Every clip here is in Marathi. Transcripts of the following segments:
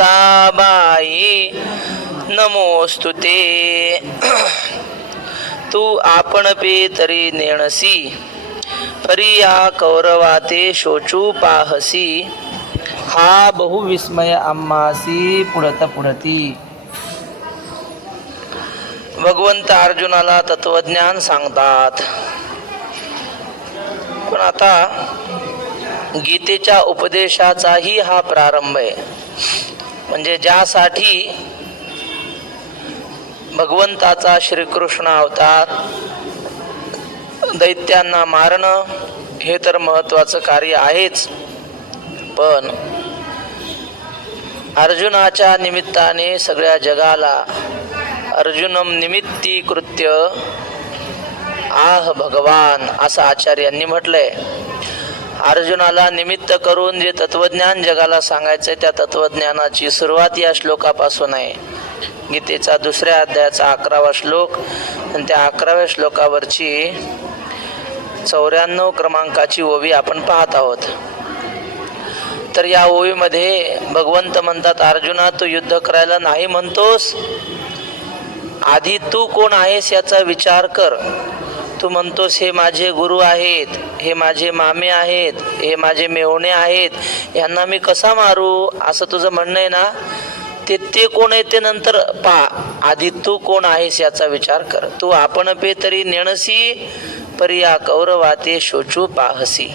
शांताबाई नमोस्तुते. तू आपण पे तरी नेणसी, परी या कौरवाते शोचू पाहसी. हा बहुविस्मय आम्हासी पुढत पुढती. भगवंत अर्जुनाला तत्वज्ञान सांगतात. पण आता गीतेच्या उपदेशाचाही हा प्रारंभ आहे. म्हणजे ज्यासाठी भगवंताचा श्रीकृष्ण अवतार, दैत्यांना मारणं हे तर महत्वाचं कार्य आहेच. पण अर्जुनाच्या निमित्ताने सगळ्या जगाला अर्जुनम निमित्ती कृत्य आह भगवान असं आचार्यांनी म्हटलंय. अर्जुनाला निमित्त करून जे तत्वज्ञान जगाला सांगायचंय त्या तत्वज्ञानाची सुरुवात या श्लोकापासून आहे. गीतेचा 2ऱ्या अध्यायाचा 11वा श्लोक आणि त्या 11व्या श्लोकावरची 94 क्रमांकाची ओवी आपण पाहत आहोत. तर या ओवीमध्ये भगवंत म्हणतात, अर्जुना तू युद्ध करायला नाही म्हणतोस, आधी तू कोण आहेस याचा विचार कर. तू म्हणतोस हे माझे गुरु आहेत, हे माझे मामे आहेत, हे माझे मेवणे आहेत, यांना मी कसा मारू असं तुझं म्हणणं आहे ना. ते कोण आहे ते नंतर पहा, आधी तू कोण आहेस याचा विचार कर. तू आपण पे तरी नेणसी, परी या कौरवाते शोचू पाहसी.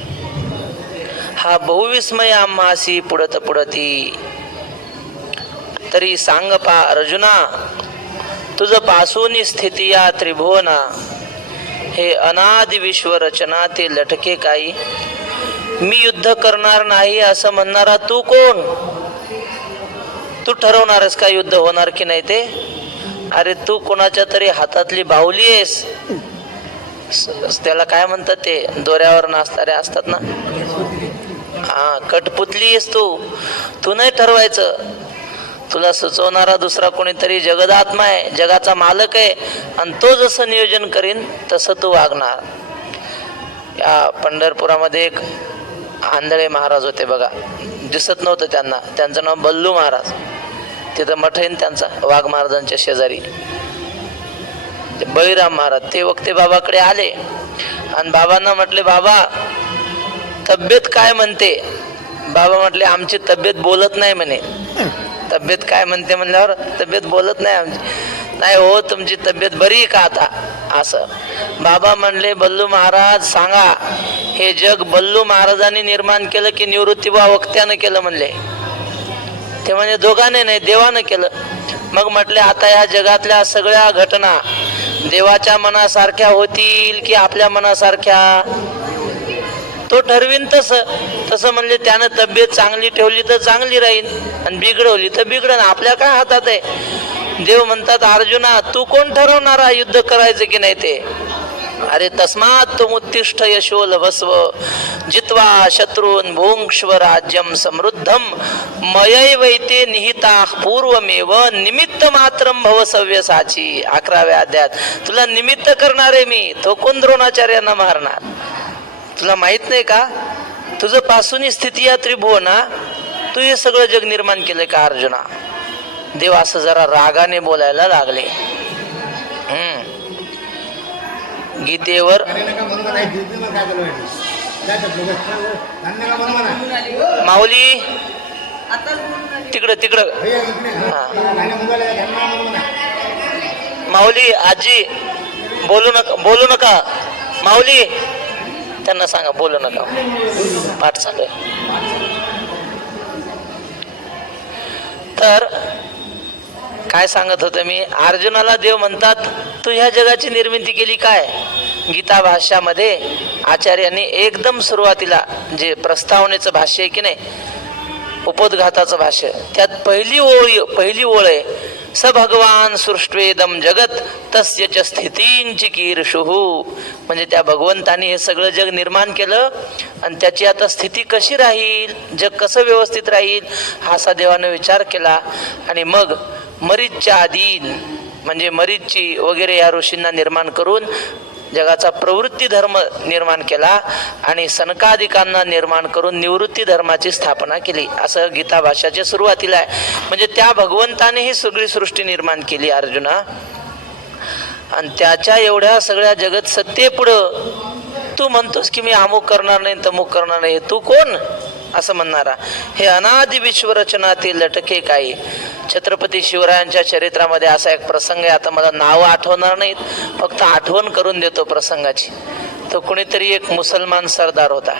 हा बहुविस्मय आम्हासी पुढत पुढती. तरी सांग पा अर्जुना, तुझ पासून स्थिती या त्रिभुवना, हे अनादि विश्व रचना ते लटके काही. मी युद्ध करणार नाही असं म्हणणारा तू कोण? तू ठरवणारस का युद्ध होणार की नाही ते? अरे तू कोणाच्या तरी हातातली बाहुली आहेस. त्याला काय म्हणतात ते दोऱ्यावर नाचणारे असतात ना, हा कठपुतली आहेस तू. तू नाही ठरवायचं. तुला सुचवणारा दुसरा कोणीतरी जगदात्मा आहे, जगाचा मालक आहे, आणि तो जसं नियोजन करीन तसं तू वागणार. या पंढरपुरामध्ये एक आंधळे महाराज होते बघा, दिसत नव्हतं त्यांना. त्यांचं नाव बल्लू महाराज. तिथं मठ आहे त्यांचा वाघ महाराजांच्या शेजारी. बळीराम महाराज ते वक्ते बाबाकडे आले आणि बाबांना म्हटले, बाबा तब्येत काय म्हणते? बाबा म्हटले, आमची तब्येत बोलत नाही म्हणे. तब्येत काय म्हणते म्हणल्यावर तब्येत बोलत नाही आमची. नाही हो, तुमची तब्येत बरी का आता? असं बाबा म्हणले, बल्लू महाराज सांगा, हे जग बल्लू महाराजांनी निर्माण केलं की निवृत्तीबा वक्त्यानं केलं म्हणले? ते म्हणजे दोघांनी नाही, देवानं केलं. मग म्हटले, आता या जगातल्या सगळ्या घटना देवाच्या मनासारख्या होतील की आपल्या मनासारख्या? तो ठरवीन तसं म्हणले. त्यानं तब्येत चांगली ठेवली तर चांगली राहील आणि बिघडवली तर बिघडन. आपल्या काय हातात आहे? देव म्हणतात, अर्जुना तू कोण ठरवणारा युद्ध करायचं की नाही ते? अरे तस्मात् त्वमुत्तिष्ठ यशो लभस्व, जित्वा शत्रून् भुङ्क्ष्व राज्यं समृद्धं, मयैवैते निहिताः पूर्वमेव निमित्त मात्रं भव सव्यसाची. 11व्या अध्यायात तुला निमित्त करणारे मी. तो कोण द्रोणाचार्यांना मारणार? तुला माहित नाही का? तुझं पासून स्थिती या त्रिभुवना, तू हे सगळं जग निर्माण केलंय का अर्जुना? देव असं जरा रागाने बोलायला लागले. गीतेवर माऊली तिकडं माऊली आजी बोलू नका माऊली, त्यांना सांगा बोलू नका, पाठ चालू आहे. तर काय सांगत होतं मी? अर्जुनाला देव म्हणतात, तू ह्या जगाची निर्मिती केली काय? गीता भाष्यामध्ये आचार्यांनी एकदम सुरुवातीला जे प्रस्तावनेचं भाष्य आहे की नाही, उपोद्घाताचं भाष्य, त्यात पहिली ओळ आहे, स भगवान सृष्टेदम जगत तस्य च स्थितींची कीर्षुः. म्हणजे त्या भगवंतानी हे सगळं जग निर्माण केलं आणि त्याची आता स्थिती कशी राहील, जग कसं व्यवस्थित राहील, हा असा देवानं विचार केला. आणि मग मरीचच्या आधी म्हणजे मरीची वगैरे या ऋषींना निर्माण करून जगाचा प्रवृत्ती धर्म निर्माण केला आणि सनकादिकांना निर्माण करून निवृत्ती धर्माची स्थापना केली, असं गीता भाष्याच्या सुरुवातीला आहे. म्हणजे त्या भगवंताने ही सगळी सृष्टी निर्माण केली अर्जुना, आणि त्याच्या एवढ्या सगळ्या जगत सत्ते पुढं तू म्हणतोस की मी अमुक करणार नाही तमुक करणार नाही, तू कोण असं म्हणणारा? हे अनादि विश्वरचना ते लटके काही. छत्रपती शिवरायांच्या चरित्रामध्ये असा एक प्रसंग आहे, आता मला नाव आठवणार नाहीत, फक्त आठवण करून देतो प्रसंगाची. तो कोणीतरी एक मुसलमान सरदार होता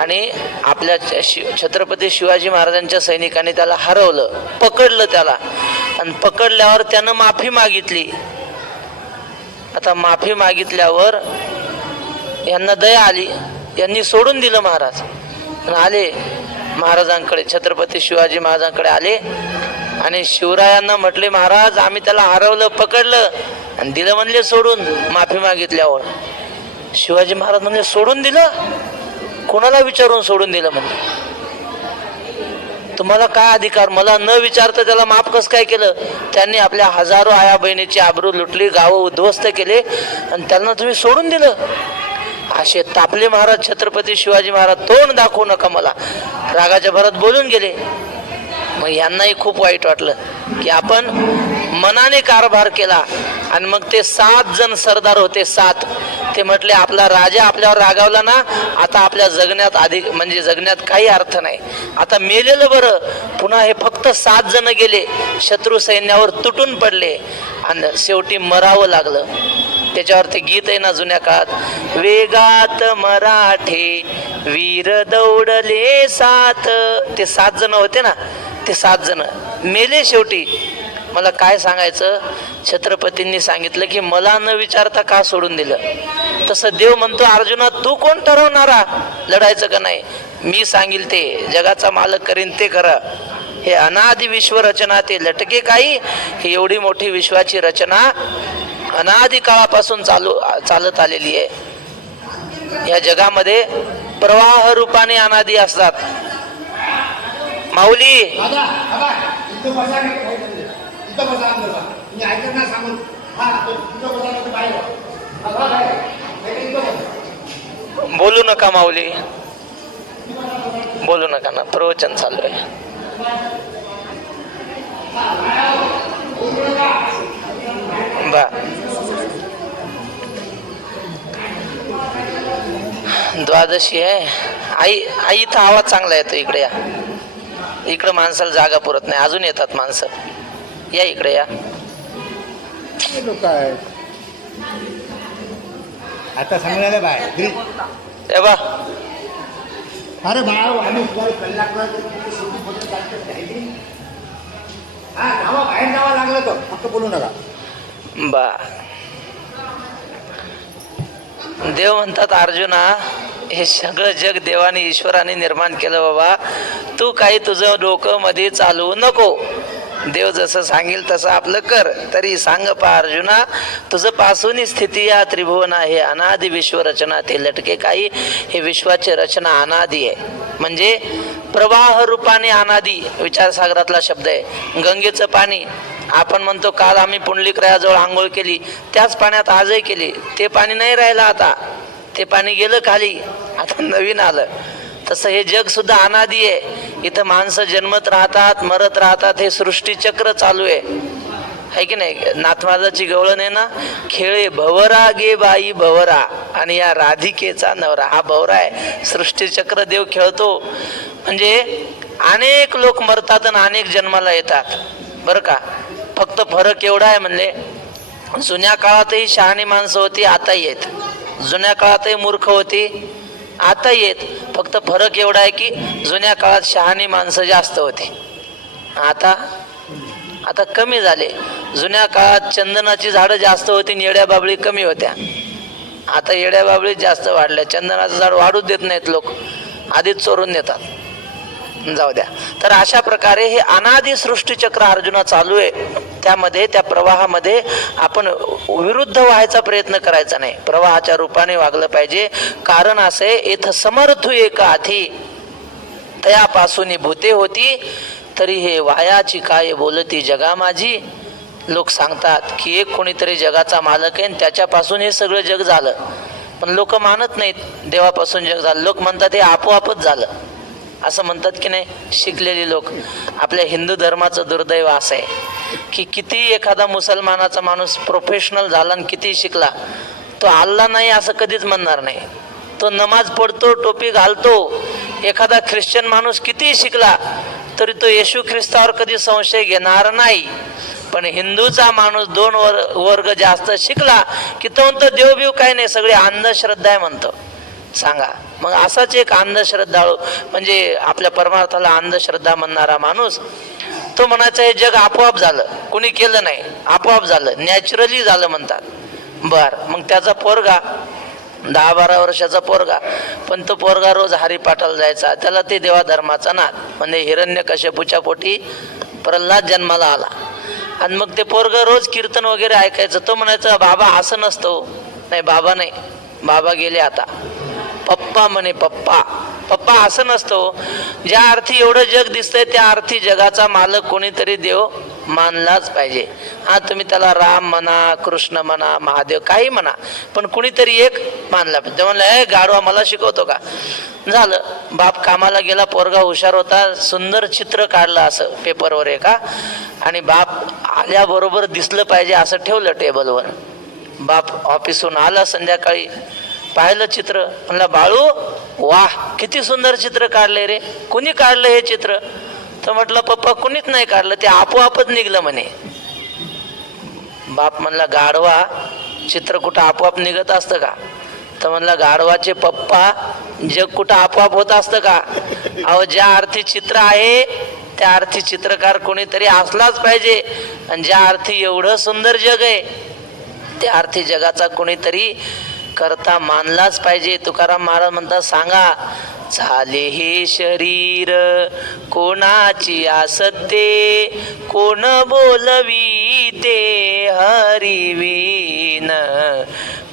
आणि आपल्या छत्रपती शिवाजी महाराजांच्या सैनिकांनी त्याला हरवलं, पकडलं त्याला, आणि पकडल्यावर त्यानं माफी मागितली. आता माफी मागितल्यावर यांना दया आली, यांनी सोडून दिलं महाराज, आले महाराजांकडे, छत्रपती शिवाजी महाराजांकडे आले आणि शिवरायांना म्हटले, महाराज आम्ही त्याला हरवलं, पकडलं आणि दिलं म्हणले सोडून माफी मागितल्यावर. शिवाजी महाराज म्हणले सोडून दिलं? कोणाला विचारून सोडून दिलं? म्हणजे तुम्हाला काय अधिकार? मला न विचारता त्याला माफ कस काय केलं? त्यांनी आपल्या हजारो आया बहिणीची आबरू लुटली, गावं उद्ध्वस्त केले आणि त्यांना तुम्ही सोडून दिलं? असे तापले महाराज छत्रपती शिवाजी महाराज. तोंड दाखवू नका मला, रागाच्या भरात बोलून गेले. मग यांनाही खूप वाईट वाटलं की आपण मनाने कारभार केला. आणि मग ते 7 जण सरदार होते, 7. ते म्हटले आपला राजा आपल्यावर रागावला ना, आता आपल्या जगण्यात अधिक म्हणजे जगण्यात काही अर्थ नाही, आता मेलेलं बरं. पुन्हा हे फक्त 7 जण गेले, शत्रू सैन्यावर तुटून पडले आणि शेवटी मरावं लागलं. त्याच्यावर ते गीत आहे ना जुन्या काळात, वेगात मराठे वीर दौडले 7. ते 7 जण होते ना, ते 7 जण मेले शेवटी. मला काय सांगायचं, छत्रपतींनी सांगितलं की मला न विचारता का सोडून दिलं? तसं देव म्हणतो अर्जुना तू कोण ठरवणारा लढायचं का नाही? मी सांगील ते, जगाचा मालक करीन ते करा. हे अनादि विश्व रचना ते लटके काही. ही एवढी मोठी विश्वाची रचना अनादि काळापासून चालत आलेली आहे. या जगामध्ये प्रवाह रूपाने अनादि असतात. माऊली बोलू नका, माऊली बोलू नका ना, प्रवचन चालू आहे. बा द्वादशी आहे. आई आई इथं आवाज चांगला येतो, इकडे या. इकडं माणसाला जागा पुरत नाही, अजून येतात माणसं. या इकडे या. आता सांगण्याला बाय ए बा अरे बाहेर जावं लागलं तर फक्त बोलू नका. बा देव म्हणतात अर्जुना हे सगळं जग देवाने ईश्वराने निर्माण केलं बाबा, तू काही तुझं डोकं मध्ये चालवू नको. देव जसं सांगेल तसं आपलं कर. तरी सांग पा अर्जुना, तुझं पासून स्थिती या त्रिभुवन आहे. अनादि विश्व रचना ते लटके काही. हे विश्वाची रचना अनादि आहे, म्हणजे प्रवाह रूपाने अनादि. विचारसागरातला शब्द आहे. गंगेचं पाणी आपण म्हणतो काल आम्ही पुंडलिकरायाजवळ आंघोळ केली, त्याच पाण्यात आजही केली. ते पाणी नाही राहिलं, आता ते पाणी गेलं खाली, आता नवीन आलं. तसं हे जग सुद्धा अनादि आहे. इथं माणसं जन्मत राहतात, मरत राहतात. हे सृष्टी चक्र चालू आहे की नाही? नाथमाजाची गवळण आहे ना, खेळे भवरा गे बाई भवरा, आणि या राधिकेचा नवरा. हा भवरा आहे. सृष्टी चक्र देव खेळतो. म्हणजे अनेक लोक मरतात आणि अनेक जन्माला येतात बरं का. फक्त फरक एवढा आहे, म्हणले जुन्या काळातही शहाणी माणसं होती, आताही आहेत. जुन्या काळातही मूर्ख होती, आता येत. फक्त फरक एवढा आहे की जुन्या काळात शहाणी माणसं जास्त होती, आता कमी झाले. जुन्या काळात चंदनाची झाडं जास्त होती आणि येड्या बाबळी कमी होत्या. आता येड्या बाबळी जास्त वाढल्या. चंदनाचं झाड वाढूच देत नाहीत लोक, आधीच चोरून नेतात. जाऊ द्या. तर अशा प्रकारे हे अनादि सृष्टीचक्र अर्जुना चालू आहे. त्यामध्ये त्या प्रवाहामध्ये आपण विरुद्ध व्हायचा प्रयत्न करायचा नाही, प्रवाहाच्या रूपाने वागलं पाहिजे. कारण असे येथ समर्थू एक हाती तयापासून भूते होती, तरी हे वायाची काय बोलती जगा माझी. लोक सांगतात की एक कोणीतरी जगाचा मालक आहे आणि त्याच्यापासून हे सगळं जग झालं, पण लोक मानत नाहीत देवापासून जग झालं. लोक म्हणतात हे आपोआपच झालं, असं म्हणतात की नाही शिकलेली लोक. आपल्या हिंदू धर्माचं दुर्दैव असं आहे की किती एखादा मुसलमानाचा माणूस प्रोफेशनल झाला आणि किती शिकला, तो अल्ला नाही असं कधीच म्हणणार नाही. तो नमाज पढतो, टोपी घालतो. एखादा ख्रिश्चन माणूस किती शिकला तरी तो येशू ख्रिस्तावर कधी संशय घेणार नाही. पण हिंदूचा माणूस 2 वर्ग जास्त शिकला की तो म्हणतो देवबीव काही नाही, सगळी अंधश्रद्धा आहे म्हणतो. सांगा मग असाच एक अंधश्रद्धाळू म्हणजे आपल्या परमार्थाला अंधश्रद्धा म्हणणारा माणूस तो म्हणायचा हे जग आपोआप झालं, कुणी केलं नाही, आपोआप झालं, नॅचरली झालं म्हणतात. बर मग त्याचा पोरगा 10-12 वर्षाचा पोरगा, पण तो पोरगा रोज हरिपाठाला जायचा, त्याला ते देवा धर्माचा नाद. म्हणजे हिरण्यकश्यपूच्या पोटी प्रल्हाद जन्माला आला आणि मग ते पोरग रोज कीर्तन वगैरे ऐकायचं. तो म्हणायचा बाबा असं नसतं. नाही बाबा नाही, बाबा गेले आता, पप्पा म्हणे पप्पा. पप्पा असं नसतं. ज्या अर्थी एवढं जग दिसतंय त्या अर्थी जगाचा मालक कोणीतरी देव मानलाच पाहिजे. हा तुम्ही त्याला राम म्हणा, कृष्ण म्हणा, महादेव काही म्हणा, पण कुणीतरी एक मानला पाहिजे. म्हणलं हे गाढवा मला शिकवतो का? झालं. बाप कामाला गेला, पोरगा हुशार होता, सुंदर चित्र काढलं असं पेपरवर एका, आणि बाप आल्याबरोबर दिसलं पाहिजे असं ठेवलं टेबलवर. बाप ऑफिसहून आला संध्याकाळी, पाहिलं चित्र, म्हणला बाळू वाह किती सुंदर चित्र काढले रे, कुणी काढलं हे चित्र? तर म्हटलं पप्पा कुणीच नाही काढलं, ते आपोआपच निघलं म्हणे. बाप म्हणला गाढवा चित्र कुठं आपोआप निघत असतं का? तर म्हणला गाढवाचे पप्पा जग कुठं आपोआप होत असतं का? अहो ज्या अर्थी चित्र आहे त्या अर्थी चित्रकार कोणीतरी असलाच पाहिजे, आणि ज्या अर्थी एवढं सुंदर जग आहे त्या अर्थी जगाचा कोणीतरी करता मानलाच पाहिजे. तुकाराम महाराज म्हणतात सांगा झाले हे शरीर कोणाची आसते, कोण बोलवी ते हरिवीन,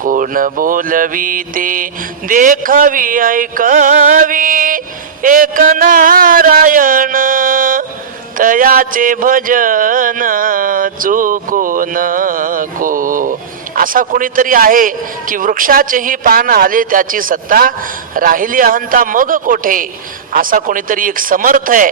कोण बोलवी ते देखावी ऐकावी, एक नारायण तयाचे भजन चुको नको. असा कोणीतरी आहे की वृक्षाचेही पान आले त्याची सत्ता, राहिली अहंता मग कोठे. असा कोणीतरी एक समर्थ आहे.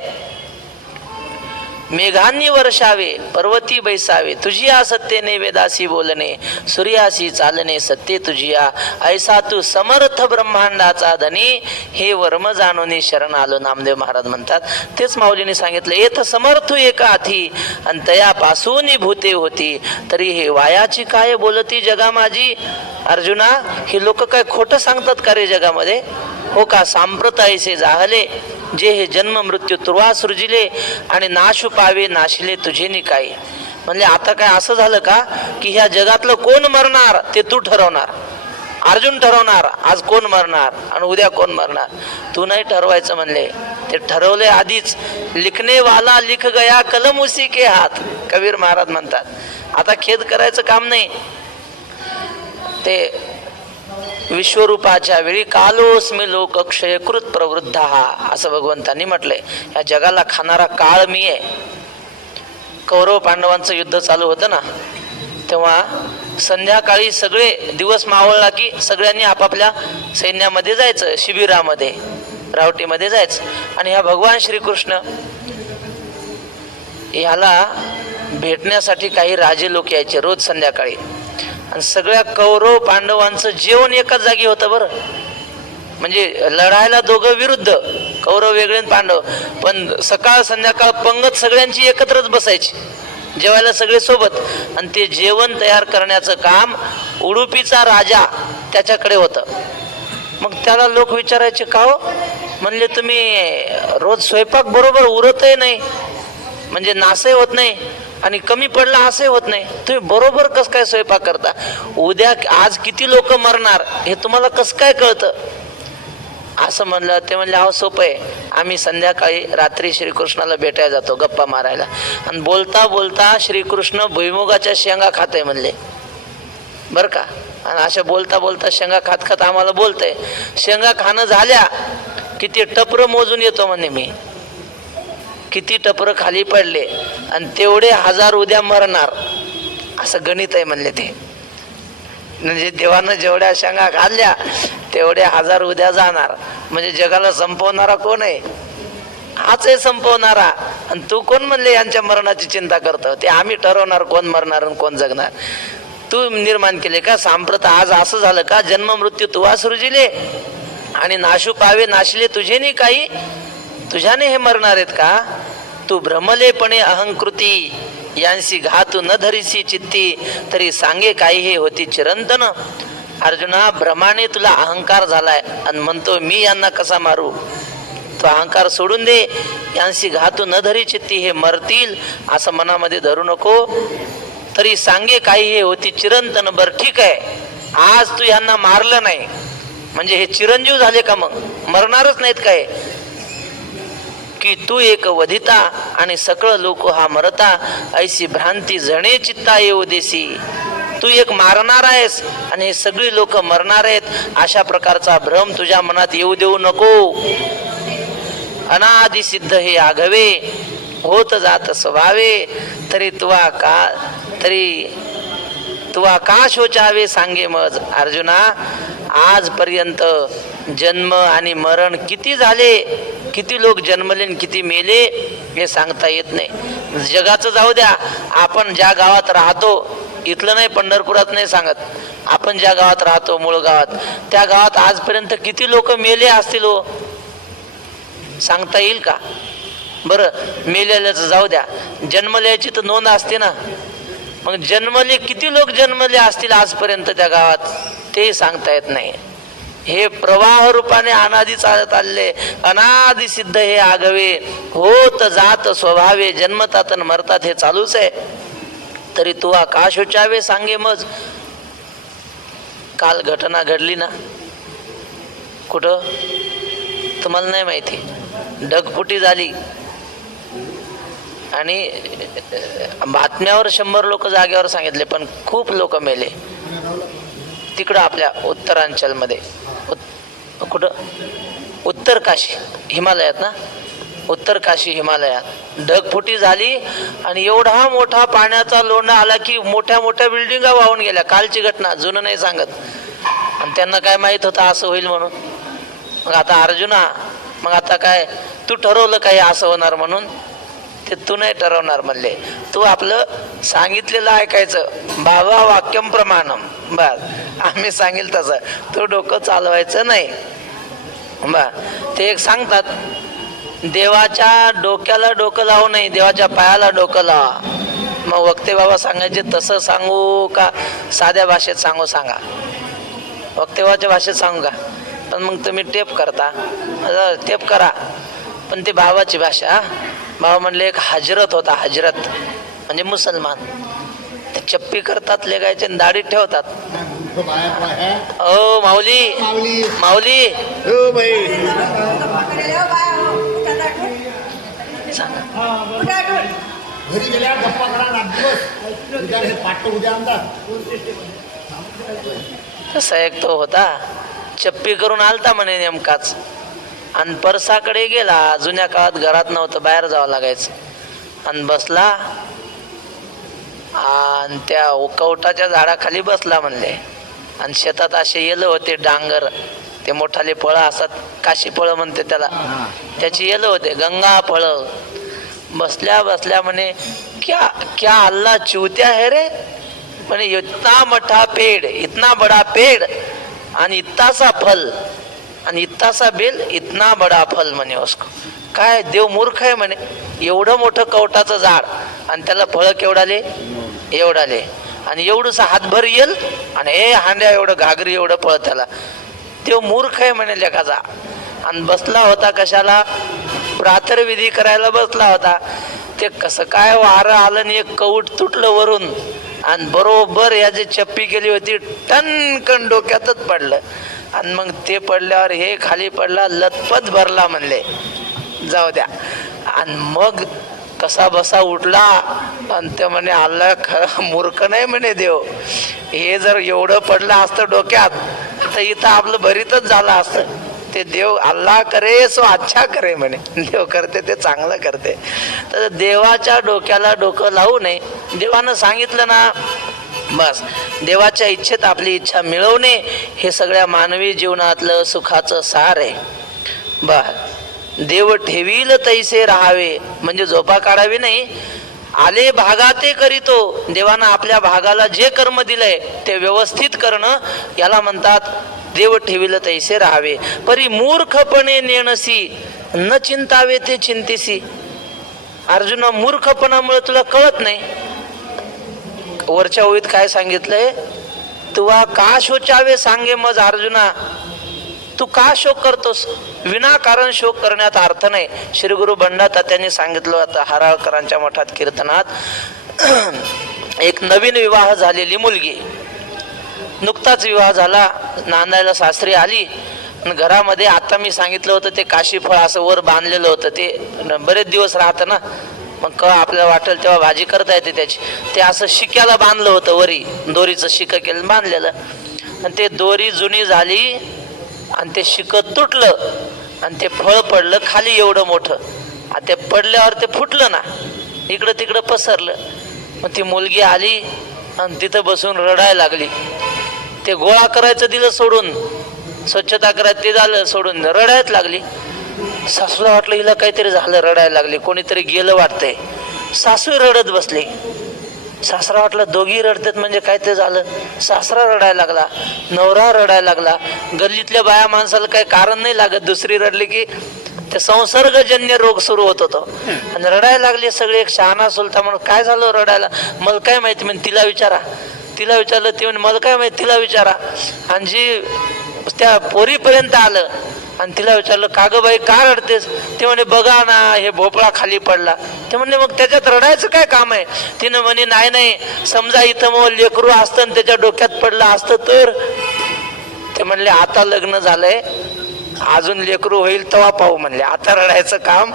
मेघांनी वर्षावे पर्वती बैसावे, तुझिया सत्तेने वेदासी बोलणे, सूर्यासी चालणे सत्ते तुझिया, ऐसा तू समर्थ ब्रह्मांडाचा धनी, हे वर्म जाणून शरण आलो. नामदेव महाराज म्हणतात तेच माऊलीने सांगितलं. येथ समर्थू एका हाती आणि तयापासून भूते होती, तरी हे वायाची काय बोलती जगा माझी. अर्जुना हे लोक काय खोटं सांगतात का रे जगामध्ये? हो का? सांप्रतायसे जाहले जे हे जन्म मृत्यू तुर्वा सृजिले, आणि नाशू पावे नाशिले तुझे निकाय. म्हणजे आता काय असं झालं का की ह्या जगातलं कोण मरणार ते तू ठरवणार, अर्जुन ठरवणार आज कोण मरणार आणि उद्या कोण मरणार. तू नाही ठरवायचं म्हणले, ते ठरवले आधीच. लिखने वाला लिख गया कलम उसी के हात, कबीर महाराज म्हणतात. आता खेद करायचं काम नाही. ते विश्वरूपाच्या वेळी कालोस्मी लोक क्षयकृत प्रवृद्ध, असं भगवंतांनी म्हटलंय. या जगाला खाणारा काळ मी आहे. कौरव पांडवांचं युद्ध चालू होतं ना, तेव्हा संध्याकाळी सगळे दिवस मावळला की सगळ्यांनी आपापल्या सैन्यामध्ये जायचं, शिबिरामध्ये रावटीमध्ये जायचं. आणि ह्या भगवान श्रीकृष्ण ह्याला भेटण्यासाठी काही राजे लोक यायचे रोज संध्याकाळी, आणि सगळ्या कौरव पांडवांचं जेवण एकाच जागी होतं बरं. म्हणजे लढायला दोघं विरुद्ध, कौरव वेगळे पांडव, पण सकाळ संध्याकाळ पंगत सगळ्यांची एकत्रच बसायची, जेवायला सगळे सोबत. आणि ते जेवण तयार करण्याचं काम उडुपीचा राजा त्याच्याकडे होतं. मग त्याला लोक विचारायचे का हो? म्हणले तुम्ही रोज स्वयंपाक बरोबर उरतही नाही, म्हणजे नासही होत नाही आणि कमी पडला असंही होत नाही, तुम्ही बरोबर कसं काय स्वयंपाक करता? उद्या आज किती लोक मरणार हे तुम्हाला कसं काय कळतं? असं म्हणलं. ते म्हणले अहो सोपं आहे, आम्ही संध्याकाळी रात्री श्रीकृष्णाला भेटायला जातो गप्पा मारायला, आणि बोलता बोलता श्रीकृष्ण भुईमुगाच्या शेंगा खाते म्हणले बरं का. आणि अशा बोलता बोलता शेंगा खात खात आम्हाला बोलतंय. शेंगा खाणं झाल्या किती टपर मोजून येतो म्हणे मी, किती टपर खाली पडले, आणि तेवढे हजार उद्या मरणार. असं गणित आहे म्हणले ते. म्हणजे देवानं जेवढ्या शेंगा घालल्या तेवढे हजार उद्या जाणार. म्हणजे जगाला संपवणारा कोण आहे? हाच आहे संपवणारा. आणि तू कोण म्हणले यांच्या मरणाची चिंता करतो? ते आम्ही ठरवणार कोण मरणार आणि कोण जगणार. तू निर्माण केले का सांप्रत? आज असं झालं का? जन्म मृत्यू तुवा सृजिले आणि नाशू पावे नाशिले तुझे नाही काही. तुझ्याने हे मरणार आहेत का? तू भ्रमलेपणे अहंकृती यांसी घातू न धरीसी चित्ती तरी सांगे काही हे होती चिरंतन. अर्जुना, भ्रमाने तुला अहंकार झालाय आणि म्हणतो मी यांना कसा मारू. तो अहंकार सोडून दे. यांशी घातू न धरी चित्ती, हे मरतील असं मनामध्ये धरू नको. तरी सांगे काही हे होती चिरंतन. बर ठीक आहे, आज तू यांना मारलं नाही म्हणजे हे चिरंजीव झाले का? मग मरणारच नाहीत काय? की तू एक वधिता आणि सकळ लोक हा मरता ऐसी भ्रांती जणे चित्ता येऊ देसी. तू एक मारणार आहेस आणि हे सगळी लोक मरणार आहेत अशा प्रकारचा भ्रम तुझ्या मनात येऊ देऊ नको. अनादि सिद्ध हे आघवे होत जात स्वभावे तरी तुवा का शोचावे सांगे मज. अर्जुना, आजपर्यंत जन्म आणि मरण किती झाले, किती लोक जन्मले किती मेले हे सांगता येत नाही. जगाचं जाऊ द्या, आपण ज्या गावात राहतो इथलं नाही, पंढरपुरात नाही सांगत, आपण ज्या गावात राहतो मूळ गावात, त्या गावात आजपर्यंत किती लोक मेले असतील हो, सांगता येईल का? बरं, मेलेल्याचं जाऊ द्या, जन्मल्याची तर नोंद असते ना. मग जन्मले किती लोक जन्मले असतील आजपर्यंत त्या गावात ते सांगता येत नाही. हे प्रवाह रूपाने अनादि चालत आले. अनादि सिद्ध हे आगवे होत जात स्वभावे जन्मतात आणि मरतात हे चालूच आहे. तरी तू का शोचावे सांगे मज. काल घटना घडली ना कुठं तुम्हाला नाही माहिती, ढगफुटी झाली आणि बातम्यावर 100 लोक जागेवर सांगितले पण खूप लोक मेले. तिकडं आपल्या उत्तरांचलमध्ये, कुठं उत्तर काशी हिमालयात ना, उत्तर काशी हिमालयात ढगफुटी झाली आणि एवढा मोठा पाण्याचा लोंढा आला की मोठ्या मोठ्या बिल्डिंगा वाहून गेल्या. कालची घटना, जुनं नाही सांगत. आणि त्यांना काय माहित होतं असं होईल म्हणून. मग आता अर्जुना, मग आता काय तू ठरवलं काही असं होणार म्हणून? ते तू नाही ठरवणार म्हणले, तू आपलं सांगितलेलं ऐकायचं. बाबा वाक्यम प्रमाणम, बस आम्ही सांगेल तसं, तू डोकं चालवायचं नाही. ते एक सांगतात, देवाच्या डोक्याला डोकं लावू नाही, देवाच्या पायाला डोकं लावा. मग वक्ते बाबा सांगायचे तसं सांगू का साध्या भाषेत सांगू? सांगा, वक्ते बाबाच्या भाषेत सांगू का? पण मग तुम्ही टेप करता, टेप करा, पण ते बाबाची भाषा. बाबा म्हणले एक हजरत होता, हजरत म्हणजे मुसलमान, ते चप्पी करतात लेगायचे दाढी ठेवतात. ओ माऊली, माऊली तसा एक तो होता, चप्पी करून आलता म्हणे नेमकाच, आणि परसाकडे गेला. जुन्या काळात घरात नव्हतं, बाहेर जावं लागायचं. आणि बसला आणि त्या कवटाच्या झाडाखाली बसला म्हणले. आणि शेतात असे येलं होते डांगर, ते मोठाले फळं असतात, काशी फळं म्हणते त्याला, त्याची येलं होते, गंगा फळं. बसल्या बसल्या म्हणे क्या क्या अल्लाह चूत्या है रे. म्हणे इतना मोठा पेड़, इतना बड़ा पेड़ आणि इतना सा फल आणि इतना सा बेल, इतना बडा फल म्हणे उसको. काय देव मूर्ख आहे म्हणे, एवढं मोठं कवटाचं झाड आणि त्याला फळं केवढाले, एवढाले, आणि एवढंसं हातभर येल आणि हे हांड्या एवढं घागरी एवढं फळ त्याला. देव मूर्ख आहे म्हणे लेखाचा. आणि बसला होता कशाला? प्रातर्विधी करायला बसला होता. ते कसं काय वारं आलं आणि एक कवट तुटलं वरून आणि बरोबर याची चप्पी केली होती, टनकन डोक्यातच पडलं. आणि मग ते पडल्यावर हे खाली पडला, लतपत भरला म्हणले, जाऊ द्या. आणि मग कसा बसा उठला आणि ते म्हणे अल्लाह खरं मूर्ख नाही म्हणे देव, हे जर एवढं पडलं असतं डोक्यात तर इथं आपलं भरीतच झालं असतं. ते देव अल्लाह करे सो अच्छा करे म्हणे, देव करते ते चांगलं करते. तर देवाच्या डोक्याला डोकं लावू नये. देवानं सांगितलं ना बस देवाच्या इच्छेत आपली इच्छा मिळवणे हे सगळ्या मानवी जीवनातलं सुखाचं सार आहे. देव ठेवील तैसे राहावे म्हणजे झोपा काढावी नाही. आले भागा ते करीतो. देवानं आपल्या भागाला जे कर्म दिलंय ते व्यवस्थित करणं याला म्हणतात देव ठेवील तैसे राहावे. परी मूर्खपणे नेणसी न चिंतावे ते चिंतिसी. अर्जुना मूर्खपणामुळे तुला कळत नाही. वरच्या ओळीत काय सांगितलंय, तुवा का शोचावे सांगे मज अर्जुना. तू का शोक करतोस? विनाकारण शोक करण्यात अर्थ नाही. श्री गुरु बंडाता त्यांनी सांगितलं आता हराळकरांच्या मठात कीर्तनात, एक नवीन विवाह झालेली मुलगी, नुकताच विवाह झाला, नांदायला सासरी आली. घरामध्ये आता मी सांगितलं होतं ते काशी फळ असं वर बांधलेलं होतं, ते बरेच दिवस राहतं ना, मग आपल्याला वाटेल तेव्हा भाजी करता येते त्याची. ते असं शिक्याला बांधलं होतं, वरी दोरीचं शिकं केलं बांधलेलं, आणि ते दोरी जुनी झाली आणि ते शिकं तुटलं आणि ते फळ पडलं खाली एवढं मोठं. आणि ते पडल्यावर ते फुटलं ना, इकडं तिकडं पसरलं. मग ती मुलगी आली आणि तिथं बसून रडायला लागली. ते गोळा करायचं दिलं सोडून, स्वच्छता करायचं ते झालं सोडून, रडायच लागली. सासूला वाटलं हिला काहीतरी झालं, रडायला लागली, कोणीतरी गेलं वाटतंय. सासू रडत बसली. सासरा वाटलं दोघी रडतात म्हणजे काहीतरी झालं. सासरा रडायला लागला, नवरा रडायला लागला. गल्लीतल्या बाया माणसाला काही कारण नाही लागत, दुसरी रडली की ते संसर्गजन्य रोग सुरू होत होतो. आणि रडायला लागली सगळे. एक शहाणा सुलता म्हणून काय झालं रडायला, मला काय माहिती म्हणजे तिला विचारा. तिला विचारलं, ती म्हणजे मला काय माहिती, तिला विचारा. आणि जी त्या पोरीपर्यंत आलं आणि तिला विचारलं, का ग बाई का रडतेस? ते म्हणे बघा ना हे भोपळा खाली पडला. ते म्हणले मग त्याच्यात रडायचं काय काम आहे? तिनं म्हणे नाही नाही, समजा इथं मग लेकरू असतं आणि त्याच्या डोक्यात पडलं असतं तर. ते म्हणले आता लग्न झालंय, अजून लेकरू होईल तेव्हा पाहू म्हणले, आता रडायचं काम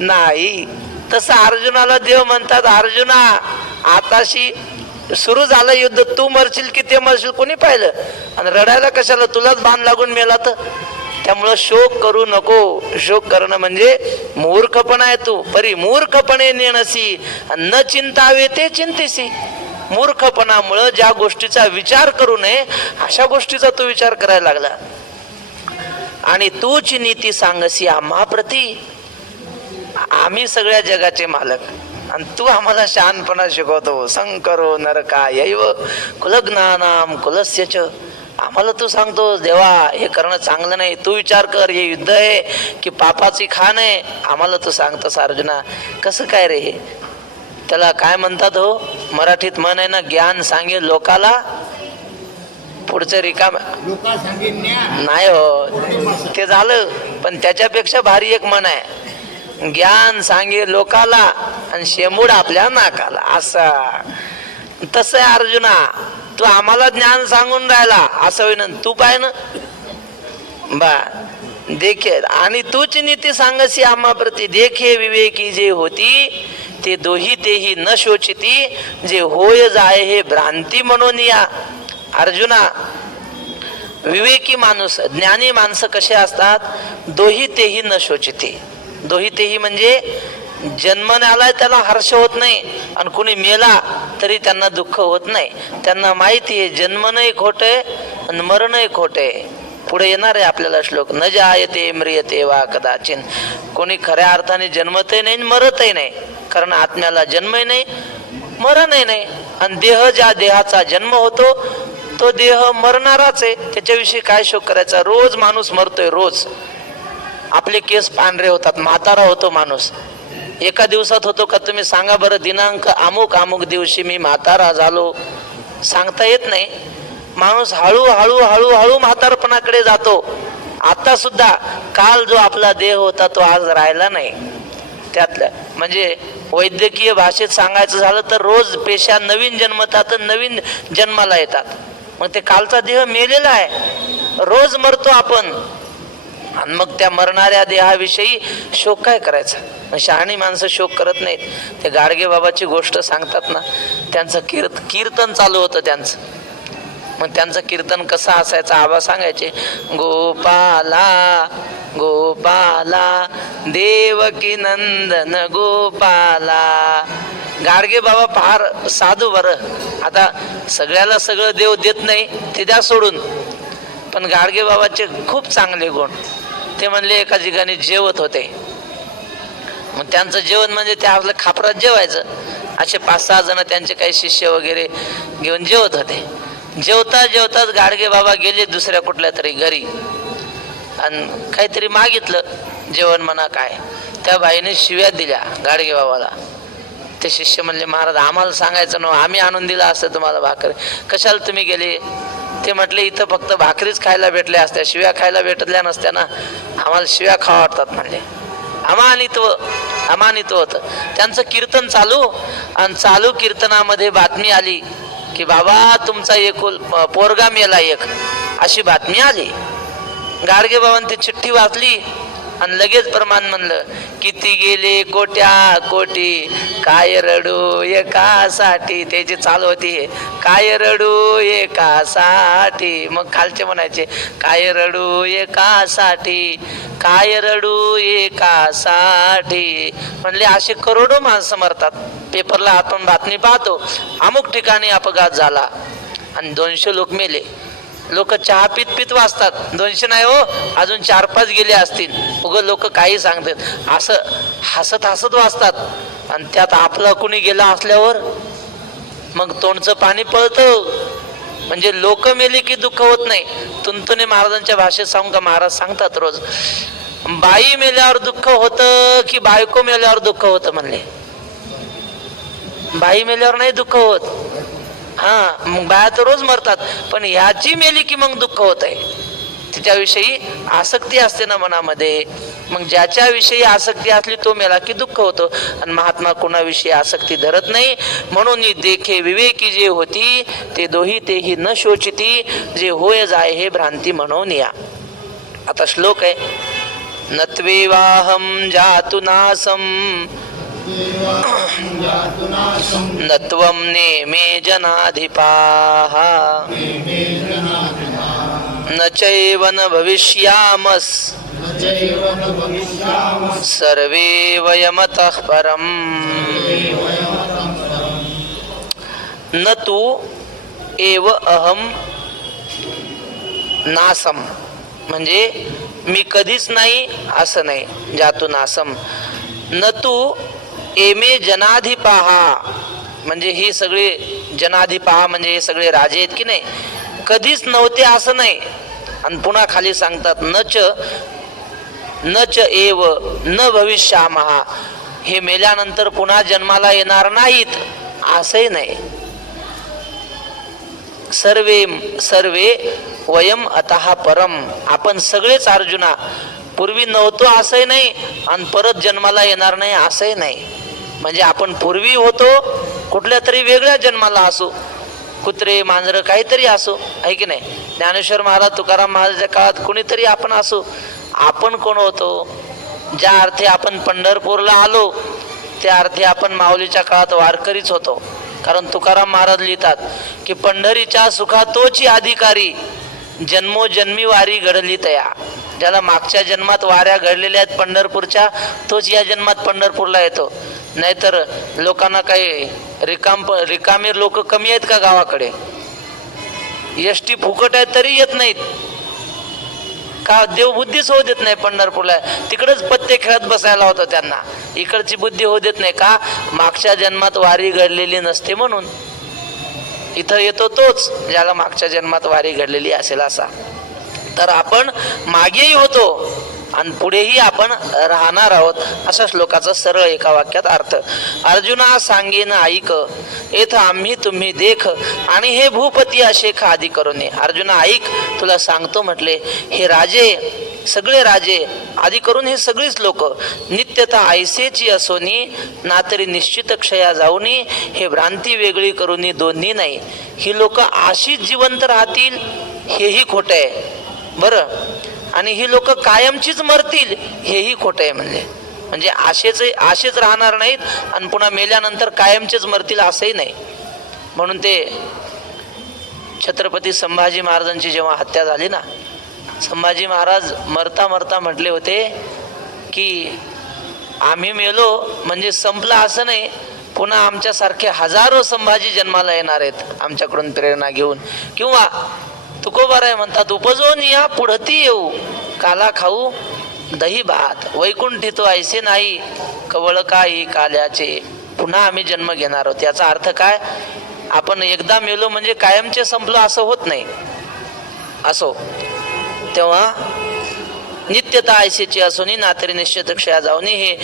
नाही. तसं अर्जुनाला देव म्हणतात, अर्जुना आताशी सुरू झालं युद्ध, तू मरशील की ते मरशील कोणी पाहिलं? आणि रडायला कशाला, तुलाच बाण लागून मेला तर. त्यामुळं शोक करू नको. शोक करणं म्हणजे मूर्खपणा आहे. तू परी मूर्खपणे नेणसी न चिंतावे ते चिंतिसी. मूर्खपणामुळं ज्या गोष्टीचा विचार करू नये अशा गोष्टीचा तू विचार करायला लागला. आणि तूच नीती सांगसी आम्हा प्रती. आम्ही सगळ्या जगाचे मालक आणि तू आम्हाला शहाणपणा शिकवतो. संकरो नरकायैव कुलज्ञानाम कुलस्यच. आम्हाला तू सांगतोस देवा हे करणं चांगलं नाही, तू विचार कर, हे युद्ध आहे की पापाची खाण आहे. आम्हाला तू सांगतोस अर्जुना, कसं काय रे हे? त्याला काय म्हणतात हो, मराठीत म्हण आहे ना, ज्ञान सांगे लोकाला पुढचं रिकाम नाही हो, ते झालं. पण त्याच्यापेक्षा भारी एक म्हण आहे, ज्ञान सांगे लोकाला आणि शेंबूड आपल्या नाकाला. असा तसं आहे अर्जुना, तू आम्हाला ज्ञान सांगून राहिला असं होईन. तू पाय ना बा देखे आणि तूच नीती सांगसी आम्हा प्रती. देखे विवेकी जे होती ते दोही तेही न शोचिती. जे होय जाय हे भ्रांती म्हणून या. अर्जुना विवेकी माणूस ज्ञानी माणसं कसे असतात, दोही तेही न शोचिती. दोही तेही म्हणजे जन्मण्याला त्याला हर्ष होत नाही आणि कुणी मेला तरी त्यांना दुःख होत नाही. त्यांना माहिती आहे जन्मनही खोटे आणि मरणही खोटे. पुढे येणार आहे आपल्याला श्लोक, न जायते म्रियते वा कदाचिन. कोणी खऱ्या अर्थाने जन्मतही नाही मरतही नाही, कारण आत्म्याला जन्मही नाही मरणही नाही. आणि देह ज्या देहाचा जन्म होतो तो देह मरणाराच आहे, त्याच्याविषयी काय शोक करायचा. रोज माणूस मरतोय, रोज. आपले केस पांढरे होतात, म्हातारा होतो माणूस. एका दिवसात होतो का तुम्ही सांगा बरं? दिनांक अमुक अमुक दिवशी मी म्हातारा झालो सांगता येत नाही. माणूस हळूहळू हळूहळू म्हातारपणाकडे जातो. आता सुद्धा काल जो आपला देह होता तो आज राहिला नाही. त्यातलं म्हणजे वैद्यकीय भाषेत सांगायचं झालं तर रोज पेशा नवीन जन्मतात, नवीन जन्माला येतात. मग ते कालचा देह मेलेला आहे, रोज मरतो आपण. आणि मग त्या मरणाऱ्या देहाविषयी शोक काय करायचा? शहाणी माणसं शोक करत नाहीत. ते गाडगे बाबाची गोष्ट सांगतात ना, त्यांचं कीर्तन चालू होतं त्यांचं. मग त्यांचं कीर्तन कसं असायचं, आबा सांगायचे, गोपाला गोपाला देवकी नंदन गोपाला गाडगे बाबा फार साधू बरं. आता सगळ्याला सगळं देव देत नाही ते द्या सोडून, पण गाडगे बाबाचे खूप चांगले गुण. ते म्हणले एका ठिकाणी जेवत होते, मग त्यांचं जेवण म्हणजे ते आपल्या खापरात जेवायचं. असे 5-6 जण त्यांचे काही शिष्य वगैरे घेऊन जेवत होते. जेवता जेवताच गाडगे बाबा गेले दुसऱ्या कुठल्या तरी घरी आणि काहीतरी मागितलं, जेवण म्हणा काय. त्या बाईने शिव्या दिल्या गाडगे बाबाला. ते शिष्य म्हणले महाराज आम्हाला सांगायचं ना, आम्ही आणून दिला असतं तुम्हाला भाकरी, कशाला तुम्ही गेले. ते म्हटले इथं फक्त भाकरीच खायला भेटल्या असत्या, शिव्या खायला भेटल्या नसत्या ना, आम्हाला शिव्या खावा वाटतात म्हणले. अमानित्व होतं त्यांचं. कीर्तन चालू आणि चालू कीर्तनामध्ये बातमी आली की बाबा तुमचा पोरगा मेला एक, अशी बातमी आली. गाडगे बाबांनी ती चिठ्ठी वाचली आणि लगेच प्रमाण म्हणलं, किती गेले कोट्या कोटी काय रडू एकासाठी. त्याची चालू होती काय रडू एकासाठी. मग खालचे म्हणायचे काय रडू एकासाठी, काय रडू एकासाठी. म्हणले असे करोडो माणसं मरतात. पेपरला आपण बातमी पाहतो अमुक ठिकाणी अपघात झाला आणि 200 लोक मेले. लोक चहा पित पित वाचतात, 200 नाही हो, अजून 4-5 गेले असतील. उगं लोक काही सांगतात, असं हसत हसत वाचतात. आणि त्यात आपला कुणी गेला असल्यावर मग तोंडचं पाणी पळतं. म्हणजे लोक मेले की दुःख होत नाही. तुंतुने महाराजांच्या भाषेत सांगू का, महाराज सांगतात रोज, बाई मेल्यावर दुःख होतं की बायको मेल्यावर दुःख होतं म्हणले. बाई मेल्यावर नाही दुःख होत, हा मग बाया तर रोज मरतात, पण ह्याची मेली की मग दुःख होत आहे. तिच्याविषयी आसक्ती असते ना मनामध्ये. मग ज्याच्याविषयी आसक्ती असली तो मेला की दुःख होतं. आणि महात्मा कोणाविषयी आसक्ती धरत नाही. म्हणून देखे विवेकी जे होती ते दोही तेही न शोचिती, जे होय जाय हे भ्रांती म्हणून या. आता श्लोक आहे, नत्वेवाहम जातु नासम नत्वं नेमे जनाधिपाः न चैव न भविष्यामस् सर्वे वयमतः परम्. न तु एव अहम नासम, म्हणजे मी कधीच नाही असं नाही. जातु नासम. न तू एमे जनाधिपाहा, म्हणजे ही सगळे जनाधिपाहा म्हणजे हे सगळे राजे आहेत की नाही, कधीच नव्हते असं नाही. आणि पुन्हा खाली सांगतात नच एव न भविष्यामहा, हे मेल्यानंतर पुन्हा जन्माला येणार नाहीत असंही नाही. सर्वे वयम अतः परम, आपण सगळेच अर्जुना पूर्वी नव्हतो असंही नाही आणि परत जन्माला येणार नाही असंही नाही. म्हणजे आपण पूर्वी होतो कुठल्या तरी वेगळ्या जन्माला असो, कुत्रे मांजरं काहीतरी असो, आहे की नाही. ज्ञानेश्वर महाराज तुकाराम महाराजांच्या काळात कुणीतरी आपण असो. आपण कोण होतो, ज्या अर्थी आपण पंढरपूरला आलो त्या अर्थी आपण माऊलीच्या काळात वारकरीच होतो. कारण तुकाराम महाराज लिहितात की पंढरीच्या सुखा तोची अधिकारी, जन्मोजन्मी वारी घडली तया. ज्याला मागच्या जन्मात वाऱ्या घडलेल्या आहेत पंढरपूरच्या, तोच या जन्मात पंढरपूरला येतो. नाहीतर लोकांना काही रिकामी लोक कमी आहेत का गावाकडे? एसटी फुकट आहे तरी येत नाहीत का? देवबुद्धीच होऊ देत नाही पंढरपूरला. तिकडेच पत्ते खेळत बसायला होतं त्यांना, इकडची बुद्धी होऊ देत नाही का? मागच्या जन्मात वारी घडलेली नसते म्हणून. इथं येतो तोच ज्याला मागच्या जन्मात वारी घडलेली असेल असा. तर आपण मागेही होतो आणि पुढेही आपण राहणार आहोत, अशा श्लोकाचा सरळ एका वाक्यात अर्थ. अर्जुना सांगेन ऐक, येथ आम्ही तुम्ही देख, आणि हे भूपती असे आदी करू नये. अर्जुना ऐक, तुला सांगतो म्हटले. हे राजे, सगळे राजे आदी करून हे सगळीच लोक नित्यता ऐसेची असोनी ना तरी निश्चित क्षया जाऊनी, हे भ्रांती वेगळी करूनी दोन्ही नाही. ही लोक अशीच जिवंत राहतील हेही खोटं आहे बरं, आणि ही लोक कायमचीच मरतील हेही खोटं आहे. म्हणजे असेच राहणार नाहीत आणि पुन्हा मेल्यानंतर कायमचेच मरतील असंही नाही. म्हणून ते छत्रपती संभाजी महाराजांची जेव्हा हत्या झाली ना, संभाजी महाराज मरता मरता म्हटले होते की आम्ही मेलो म्हणजे संपला असं नाही, पुन्हा आमच्यासारखे हजारो संभाजी जन्माला येणार आहेत आमच्याकडून प्रेरणा घेऊन. किंवा तुकोबाराय म्हणतात, उपजवून या पुढती येऊ, काला खाऊ दही भात, वैकुंठी तो ऐसे नाही, कवळ काही काल्याचे. पुन्हा आम्ही जन्म घेणार आहोत. याचा अर्थ काय? आपण एकदा मेलो म्हणजे कायमचे संपलो असं होत नाही. असो तेव्हा नित्यता ऐसेची असून नातरी निश्चित क्षया जाऊनी, हे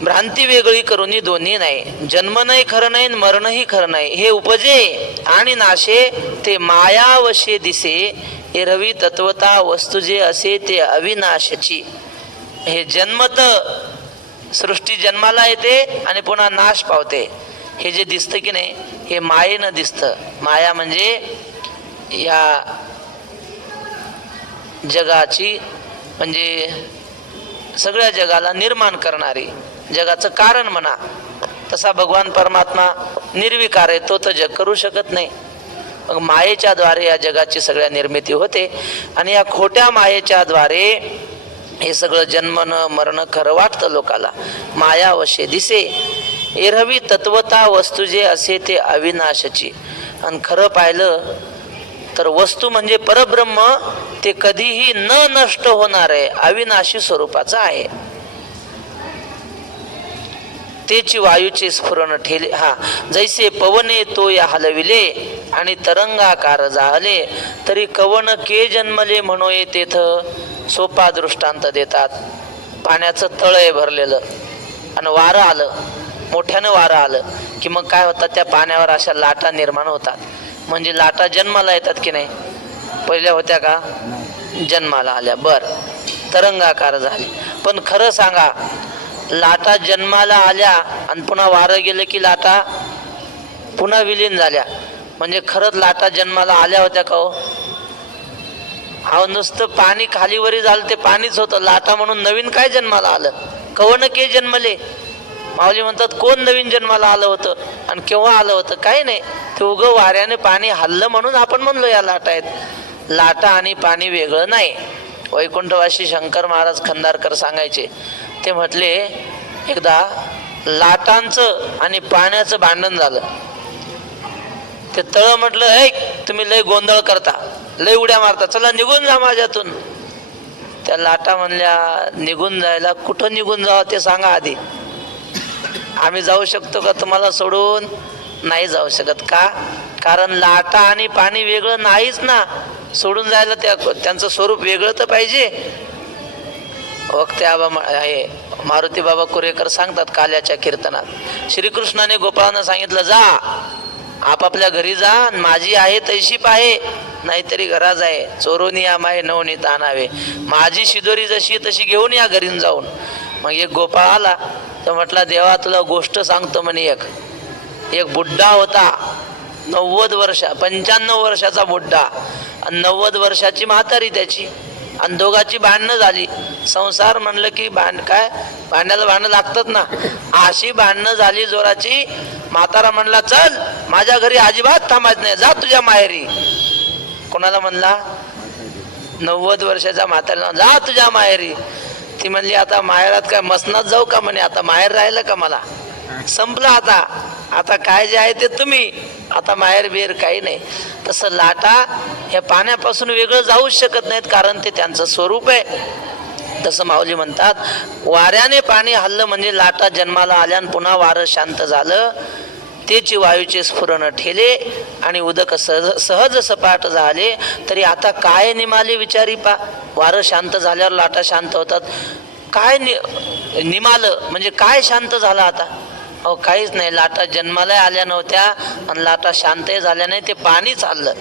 भ्रांती वेगळी करूनी दोन्ही नाही. जन्म नाही खरं नाही, मरणही खरं नाही. हे उपजे आणि नाशे ते मायावशे दिसे, एरवी तत्वता वस्तू जे असे ते अविनाशची. हे जन्मत सृष्टी जन्माला येते आणि पुन्हा नाश पावते. हे जे दिसतं की नाही हे मायेनं दिसतं. माया म्हणजे या जगाची, म्हणजे सगळ्या जगाला निर्माण करणारी, जगाचं कारण म्हणा. तसा भगवान परमात्मा निर्विकार आहे, तो तर जग करू शकत नाही. मग मायेच्या द्वारे या जगाची सगळ्या निर्मिती होते आणि या खोट्या मायेच्या द्वारे हे सगळं जन्मनं मरण खरं वाटतं लोकाला. मायावशे दिसे एरवी तत्वता वस्तू जे असे ते अविनाशची. आणि खरं पाहिलं तर वस्तू म्हणजे परब्रह्म, ते कधीही न नष्ट होणार आहे, अविनाशी स्वरूपाचं आहे. तेची वायूचे स्फुरण ठेले, हा जैसे पवने तो या हलविले आणि तरंगाकार जाहले, तरी कवन के जन्मले म्हणोये तेथ. सोपा दृष्टांत देतात. पाण्याचं तळ आहे भरलेलं आणि वारं आलं, मोठ्यानं वारं आलं की मग काय होतात, त्या पाण्यावर अशा लाटा निर्माण होतात. म्हणजे लाटा जन्माला येतात की नाही? पहिल्या होत्या का? जन्माला आल्या. बर, तरंगाकार झाली. पण खरं सांगा, लाटा जन्माला आल्या आणि पुन्हा वारं गेलं की लाटा पुन्हा विलीन झाल्या. म्हणजे खरंच लाटा जन्माला आल्या होत्या का हो? हा नुसतं पाणी खालीवरी झालं ते पाणीच होतं. लाटा म्हणून नवीन काय जन्माला आलं? कवन के जन्मले. माऊली म्हणतात, कोण नवीन जन्माला आलं होतं आणि केव्हा आलं होतं? काही नाही, ते उगं वाऱ्याने पाणी हल्लं म्हणून आपण म्हणलो या लाटा आहेत. लाटा आणि पाणी वेगळं नाही. वैकुंठवासी शंकर महाराज खंदारकर सांगायचे, ते म्हटले एकदा लाटांचं आणि पाण्याचं भांडण झालं. ते तळ म्हटलं, हे तुम्ही लय गोंधळ करता, लय उड्या मारता, चला निघून जा माझ्यातून. त्या लाटा म्हणल्या, निघून जायला कुठं निघून जावं ते सांगा आधी. आम्ही जाऊ शकतो का तुम्हाला सोडून? नाही जाऊ शकत. का? कारण लाटा आणि पाणी वेगळं नाहीच ना. सोडून जायला त्यांचं स्वरूप वेगळं तर पाहिजे. वक्ते आबा हे मारुती बाबा कुरेकर सांगतात काल्याच्या कीर्तनात, श्रीकृष्णाने गोपाळांना सांगितलं, जा आपापल्या घरी जा, माझी आहे तैशी पाहे, नाहीतरी घरा जाय, चोरोनी या माहे नवनीत आणावे. माझी शिदोरी जशी तशी घेऊन या घरी जाऊन. मग एक गोपाळ आला तर म्हटला, देवा तुला गोष्ट सांगतो म्हणे. एक बुड्ढा होता, 95 वर्षाचा बुड्ढा आणि 90 वर्षाची म्हातारी त्याची, आणि दोघाची भांडणं झाली. संसार म्हणलं की भांड्याला भांडणं लागतात ना. अशी भांडणं झाली जोराची. म्हातारा म्हणला, चल माझ्या घरी अजिबात थांबायचं नाही, जा तुझ्या माहेरी. कोणाला म्हणला? 90 वर्षाच्या म्हाताऱ्याला, जा तुझ्या माहेरी. ती म्हणली, आता माहेरात काय मसनात जाऊ का म्हणे? आता माहेर राहिलं का मला? संपलं आता काय जे आहे ते तुम्ही, आता माहेर बिहेर काही नाही. तसं लाटा ह्या पाण्यापासून वेगळं जाऊच शकत नाहीत, कारण ते त्यांचं स्वरूप आहे. तसं माऊली म्हणतात, वाऱ्याने पाणी हल्लं म्हणजे लाटा जन्माला आल्या आणि पुन्हा वारं शांत झालं, तेची वायूचे स्फुरण ठेले आणि उदक सहज सपाट झाले. तरी आता काय निमाले विचारी पा. वारं शांत झाल्यावर लाटा शांत होतात. काय निमालं म्हणजे काय शांत झालं आता? अहो काहीच नाही. लाटा जन्माला आल्या नव्हत्या आणि लाटा शांतही झाल्या नाही, ते पाणी चाललं.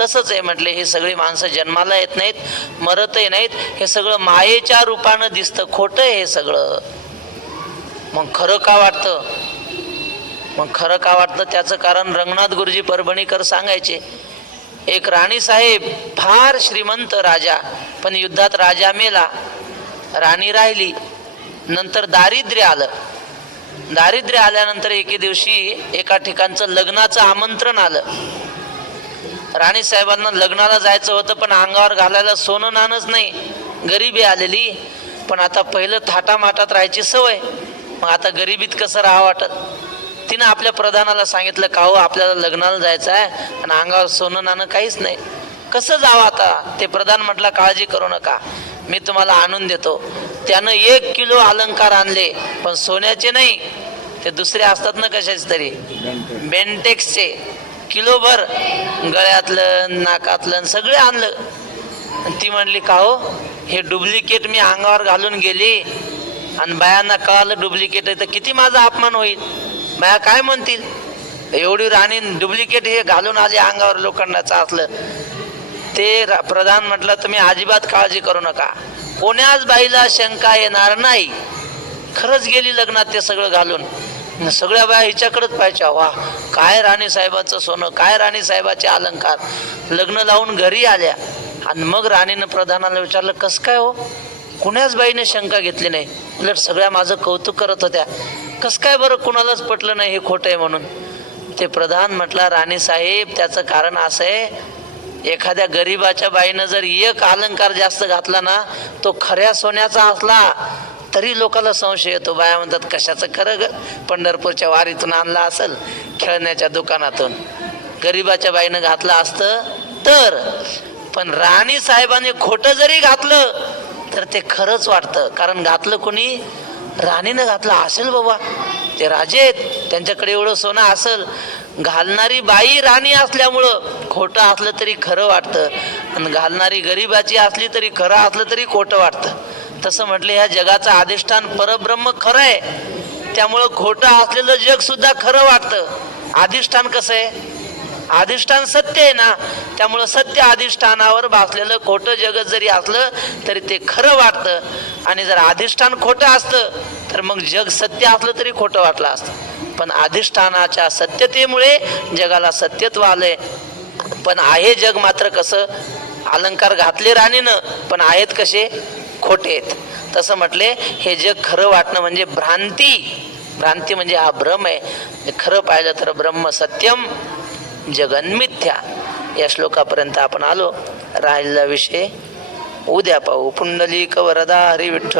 तसंच आहे म्हटले, हे सगळी माणसं जन्माला येत नाहीत, मरतही नाहीत. हे सगळं मायेच्या रूपानं दिसतं, खोटं आहे हे सगळं. मग खरं का वाटतं? त्याचं कारण रंगनाथ गुरुजी परभणीकर सांगायचे. एक राणी साहेब, फार श्रीमंत राजा, पण युद्धात राजा मेला, राणी राहिली. नंतर दारिद्र्य आलं. दारिद्र्य आल्यानंतर एके दिवशी एका ठिकाणचं लग्नाचं आमंत्रण आलं. राणी साहेबांना लग्नाला जायचं होतं, पण अंगावर घालायला सोनं नाणंच नाही, गरिबी आलेली. पण आता पहिलं थाटामाटात राहायची सवय, मग आता गरिबीत कसं राहा वाटत. तिनं आपल्या प्रधानाला सांगितलं का हो आपल्याला लग्नाला जायचं आहे आणि अंगावर सोनं नाणं काहीच नाही, कसं जावं आता. ते प्रधान म्हटलं काळजी करू नका, मी तुम्हाला आणून देतो. त्यानं 1 किलो अलंकार आणले, पण सोन्याचे नाही, ते दुसरे असतात ना कशाचे तरी, बेंटेक्सचे. किलोभर गळ्यातलं नाकातलं सगळे आणलं. आणि ती म्हणली का हो हे डुप्लिकेट मी अंगावर घालून गेली आणि बायांना कळालं डुप्लिकेट आहे तर किती माझा अपमान होईल, बाया काय म्हणतील, एवढी राणी डुप्लिकेट हे घालून आली अंगावर लोखंडाचं असलं. ते प्रधान म्हटलं तुम्ही अजिबात काळजी करू नका, कोण्याच बाईला शंका येणार नाही. खरंच गेली लग्नात ते सगळं घालून. सगळ्या बाया हिच्याकडेच पाहायच्या, वा काय राणी साहेबाचं सोनं, काय राणी साहेबाचे अलंकार. लग्न लावून घरी आल्या आणि मग राणीनं प्रधानाला विचारलं कसं काय हो, कुणाच बाईने शंका घेतली नाही, उलट सगळ्या माझं कौतुक करत होत्या, कसं काय बरं कुणालाच पटलं नाही हे खोटं आहे म्हणून. ते प्रधान म्हटला राणी साहेब त्याचं कारण असं आहे, एखाद्या गरीबाच्या बाईनं जर 1 अलंकार जास्त घातला ना, तो खऱ्या सोन्याचा असला तरी लोकांना संशय येतो. बाया म्हणतात कशाचं खरं ग, पंढरपूरच्या वारीतून आणला असेल, खेळण्याच्या दुकानातून. गरीबाच्या बाईनं घातलं असतं तर, पण राणी साहेबांनी खोटं जरी घातलं तर ते खरंच वाटतं, कारण घातलं कोणी, राणीनं घातलं असेल बाबा, ते राजे आहेत त्यांच्याकडे एवढं सोनं असेल. घालणारी बाई राणी असल्यामुळं खोटं असलं तरी खरं वाटतं, आणि घालणारी गरीबाची असली तरी खरं असलं तरी खोटं वाटतं. तसं म्हटलं ह्या जगाचं अधिष्ठान परब्रह्म खरं आहे, त्यामुळं खोटं असलेलं जग सुद्धा खरं वाटतं. अधिष्ठान कसं आहे, अधिष्ठान सत्य आहे ना, त्यामुळं सत्य अधिष्ठानावर बसलेलं खोटं जगत जरी असलं तरी ते खरं वाटतं. आणि जर अधिष्ठान खोटं असतं तर मग जग सत्य असलं तरी खोटं वाटलं असतं. पण अधिष्ठानाच्या सत्यतेमुळे जगाला सत्यत्व आलंय. पण आहे जग मात्र कसं, अलंकार घातले राणीनं पण आहेत कसे, खोटे आहेत. तसं म्हटले हे जग खरं वाटणं म्हणजे भ्रांती. भ्रांती म्हणजे हा भ्रम आहे. खरं पाहिलं तर ब्रह्म सत्यम जगन्मिथ्या. या श्लोकापर्यंत आपण आलो. राहिलेला विषय उद्या पाहू. पुंडलिक वरदा हरी विठ्ठल.